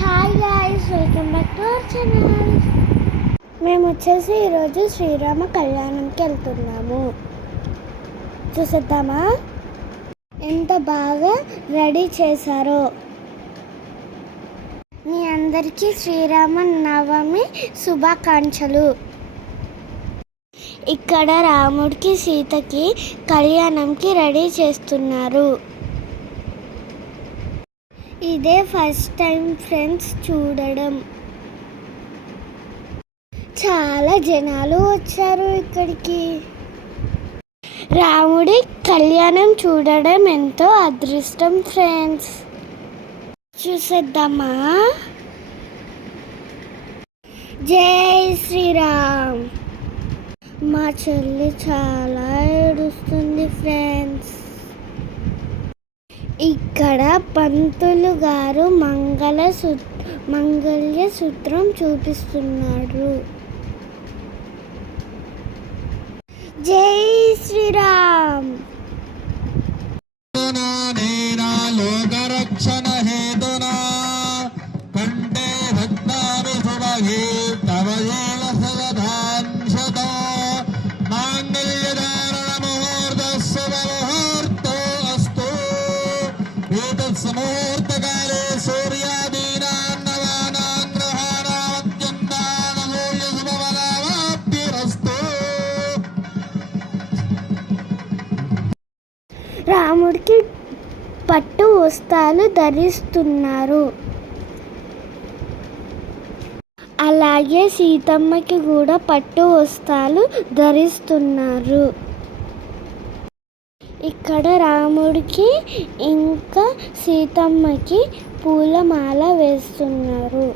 Hi guys, welcome back to our channel. మేము వచ్చేసి ఈరోజు శ్రీరామ కళ్యాణంకి వెళ్తున్నాము. చూసేద్దామా ఎంత బాగా రెడీ చేశారో. మీ అందరికీ శ్రీరామ నవమి శుభాకాంక్షలు. ఇక్కడ రాముడికి సీతకి కళ్యాణంకి రెడీ చేస్తున్నారు. ఇదే ఫస్ట్ టైం ఫ్రెండ్స్ చూడడం. చాలా జనాలు వచ్చారు ఇక్కడికి. రాముడి కళ్యాణం చూడడం ఎంతో అదృష్టం ఫ్రెండ్స్. చూసేద్దామా. జై శ్రీరామ్. మా చెల్లి చాలా ఏడుస్తుంది ఫ్రెండ్స్. ఇక్కడ పంతులు గారు మంగళ సూత్రం చూపిస్తున్నారు. జై శ్రీరామ్. సమూర్తకాలే రాముడికి పట్టు వస్త్రాలు ధరిస్తున్నారు. అలాగే సీతమ్మకి కూడా పట్టు వస్త్రాలు ధరిస్తున్నారు. ఇక్కడ రాముడికి ఇంకా సీతమ్మకి పూలమాల వేస్తున్నారు.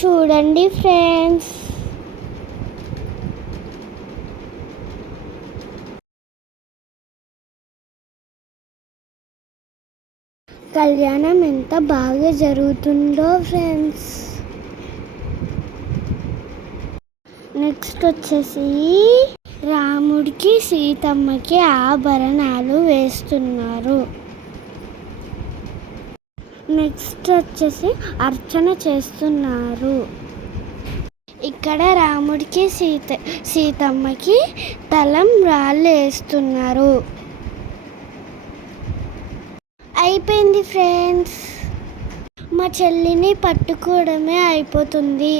చూడండి ఫ్రెండ్స్. కళ్యాణం ఎంత బాగా జరుగుతుందో ఫ్రెండ్స్. నెక్స్ట్ వచ్చేసి రాముడికి సీతమ్మకి ఆభరణాలు వేస్తున్నారు. నెక్స్ట్ వచ్చేసి అర్చన చేస్తున్నారు. ఇక్కడ రాముడికి సీతమ్మకి తలంబ్రాలు వేస్తున్నారు. అయిపోయింది ఫ్రెండ్స్. మా చెల్లిని పట్టుకోవడమే అయిపోతుంది.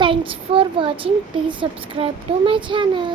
Thanks for watching. Please subscribe to my channel.